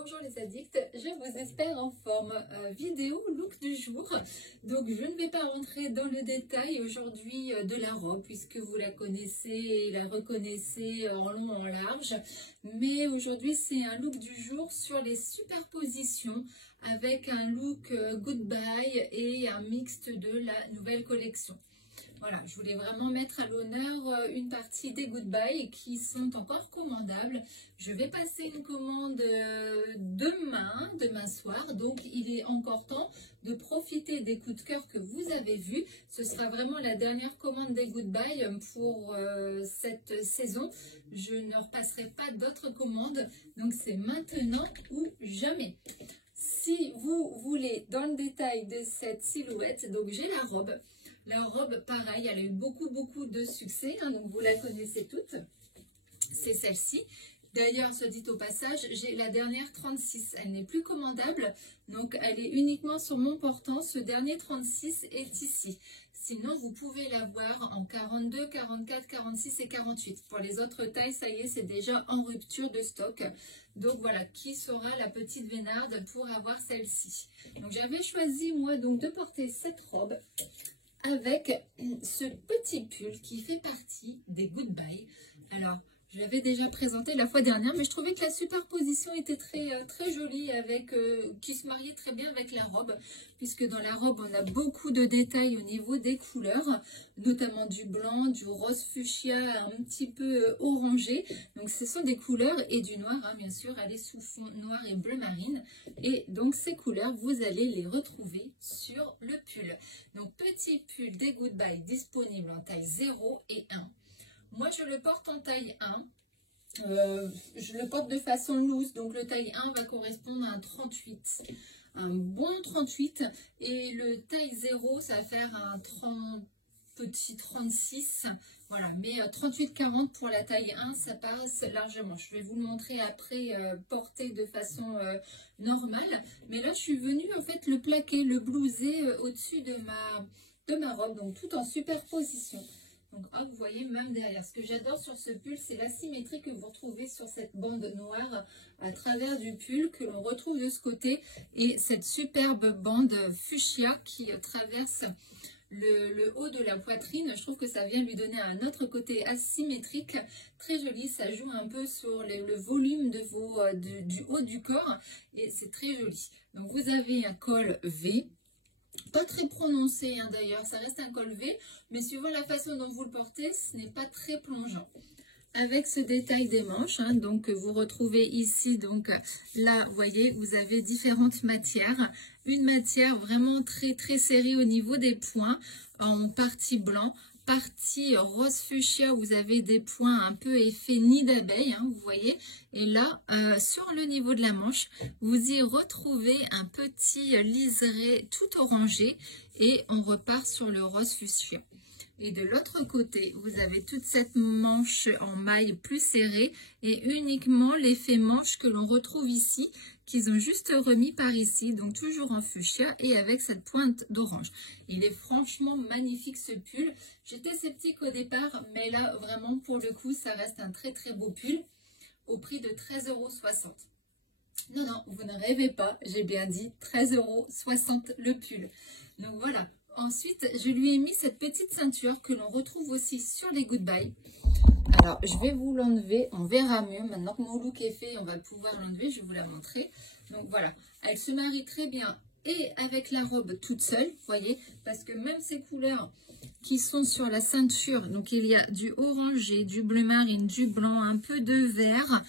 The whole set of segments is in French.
Bonjour les addicts, je vous espère en forme. Vidéo look du jour. Donc je ne vais pas rentrer dans le détail aujourd'hui de la robe puisque vous la connaissez et la reconnaissez en long en large. Mais aujourd'hui c'est un look du jour sur les superpositions avec un look goodbye et un mixte de la nouvelle collection. Voilà, je voulais vraiment mettre à l'honneur une partie des Goodbye qui sont encore commandables. Je vais passer une commande demain soir, donc il est encore temps de profiter des coups de cœur que vous avez vus. Ce sera vraiment la dernière commande des Goodbye pour cette saison. Je ne repasserai pas d'autres commandes, donc c'est maintenant ou jamais. Si vous voulez dans le détail de cette silhouette, donc j'ai la robe. La robe, pareil, elle a eu beaucoup de succès, hein, donc vous la connaissez toutes. C'est celle-ci. D'ailleurs, se dit au passage, j'ai la dernière 36. Elle n'est plus commandable, donc elle est uniquement sur mon portant. Ce dernier 36 est ici. Sinon, vous pouvez l'avoir en 42, 44, 46 et 48. Pour les autres tailles, ça y est, c'est déjà en rupture de stock. Donc voilà, qui sera la petite vénarde pour avoir celle-ci. Donc j'avais choisi, moi, donc de porter cette robe avec ce petit pull qui fait partie des Goodbye. Alors, je l'avais déjà présenté la fois dernière, mais je trouvais que la superposition était très jolie, avec qui se mariait très bien avec la robe, puisque dans la robe, on a beaucoup de détails au niveau des couleurs, notamment du blanc, du rose fuchsia, un petit peu orangé. Donc, ce sont des couleurs et du noir, hein, bien sûr, elle est sous fond noir et bleu marine. Et donc, ces couleurs, vous allez les retrouver sur le pull. Donc, petit pull des Goodbye disponible en taille 0 et 1. Moi, je le porte en taille 1. Je le porte de façon loose. Donc, le taille 1 va correspondre à un 38. Un bon 38. Et le taille 0, ça va faire un petit 36. Voilà. Mais 38-40 pour la taille 1, ça passe largement. Je vais vous le montrer après porté de façon normale. Mais là, je suis venue, en fait, le plaquer, le blouser au-dessus de ma robe. Donc, tout en superposition. Donc, vous voyez, même derrière. Ce que j'adore sur ce pull, c'est la symétrie que vous retrouvez sur cette bande noire à travers du pull que l'on retrouve de ce côté. Et cette superbe bande fuchsia qui traverse le haut de la poitrine. Je trouve que ça vient lui donner un autre côté asymétrique. Très joli. Ça joue un peu sur le volume de du haut du corps. Et c'est très joli. Donc, vous avez un col V. Pas très prononcé, hein, d'ailleurs, ça reste un col V, mais suivant la façon dont vous le portez, ce n'est pas très plongeant. Avec ce détail des manches, hein, donc vous retrouvez ici, donc là, vous voyez, vous avez différentes matières. Une matière vraiment très serrée au niveau des points, en partie blanc. Partie rose fuchsia, vous avez des points un peu effet nid d'abeille, hein, vous voyez. Et là, sur le niveau de la manche, vous y retrouvez un petit liseré tout orangé et on repart sur le rose fuchsia. Et de l'autre côté, vous avez toute cette manche en maille plus serrée et uniquement l'effet manche que l'on retrouve ici, qu'ils ont juste remis par ici, donc toujours en fuchsia et avec cette pointe d'orange. Il est franchement magnifique ce pull. J'étais sceptique au départ, mais là, vraiment, pour le coup, ça reste un très beau pull au prix de 13,60 €. Non, vous ne rêvez pas, j'ai bien dit 13,60 € le pull. Donc voilà. Ensuite, je lui ai mis cette petite ceinture que l'on retrouve aussi sur les Goodbye. Alors, je vais vous l'enlever, on verra mieux. Maintenant que mon look est fait, on va pouvoir l'enlever, je vais vous la montrer. Donc voilà, elle se marie très bien et avec la robe toute seule, vous voyez, parce que même ces couleurs qui sont sur la ceinture, donc il y a du orangé, du bleu marine, du blanc, un peu de vert,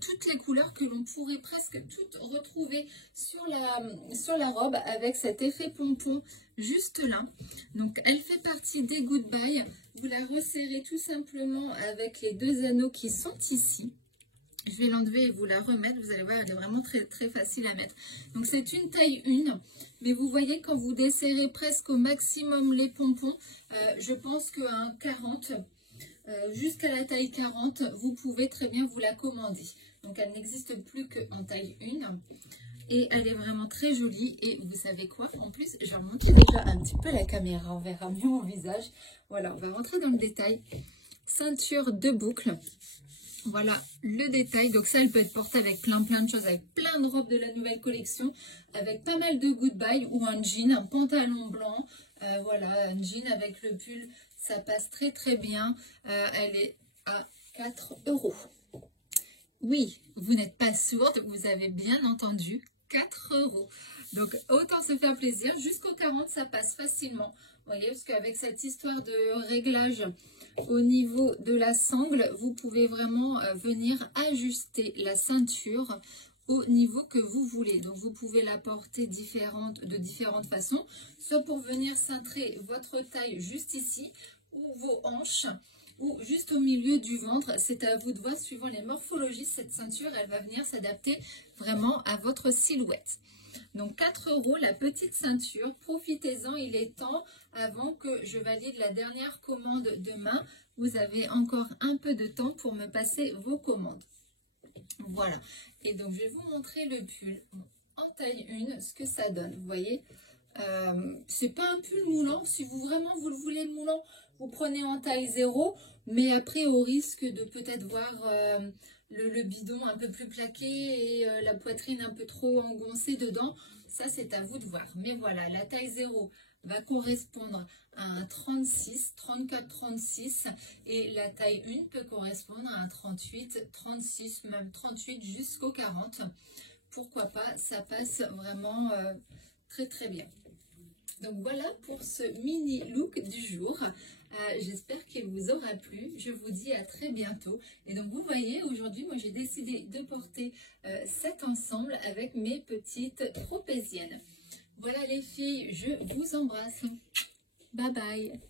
toutes les couleurs que l'on pourrait presque toutes retrouver sur la robe avec cet effet pompon juste là. Donc elle fait partie des Goodbye. Vous la resserrez tout simplement avec les deux anneaux qui sont ici. Je vais l'enlever et vous la remettre. Vous allez voir, elle est vraiment très facile à mettre. Donc, c'est une taille 1. Mais vous voyez, quand vous desserrez presque au maximum les pompons, je pense qu'à un 40, jusqu'à la taille 40, vous pouvez très bien vous la commander. Donc, elle n'existe plus qu'en taille 1. Et elle est vraiment très jolie. Et vous savez quoi? En plus, je vais remonter déjà un petit peu la caméra. On verra mieux mon visage. Voilà, on va rentrer dans le détail. Ceinture de boucle. Voilà le détail. Donc ça, elle peut être portée avec plein de choses, avec plein plein de robes de la nouvelle collection avec pas mal de goodbye ou un jean, un pantalon blanc. Voilà, un jean avec le pull, ça passe très très bien. Elle est à 4 €. Oui, vous n'êtes pas sourde, vous avez bien entendu, 4 €. Donc, autant se faire plaisir. Jusqu'au 40, ça passe facilement. Vous voyez, parce qu'avec cette histoire de réglage au niveau de la sangle, vous pouvez vraiment venir ajuster la ceinture au niveau que vous voulez. Donc, vous pouvez la porter de différentes façons, soit pour venir cintrer votre taille juste ici, ou vos hanches, ou juste au milieu du ventre. C'est à vous de voir, suivant les morphologies, cette ceinture, elle va venir s'adapter vraiment à votre silhouette. Donc 4 € la petite ceinture, profitez-en, il est temps avant que je valide la dernière commande demain. Vous avez encore un peu de temps pour me passer vos commandes. Voilà, et donc je vais vous montrer le pull en taille 1, ce que ça donne, vous voyez. C'est pas un pull moulant, si vous le voulez moulant, vous prenez en taille 0, mais après au risque de peut-être voir le bidon un peu plus plaqué et la poitrine un peu trop engoncée dedans, ça c'est à vous de voir. Mais voilà, la taille 0 va correspondre à un 36, 34, 36 et la taille 1 peut correspondre à un 38, 36, même 38 jusqu'au 40. Pourquoi pas, ça passe vraiment très très bien. Donc voilà pour ce mini look du jour. J'espère qu'il vous aura plu. Je vous dis à très bientôt. Et donc vous voyez, aujourd'hui, moi j'ai décidé de porter cet ensemble avec mes petites tropéziennes. Voilà les filles, je vous embrasse. Bye bye.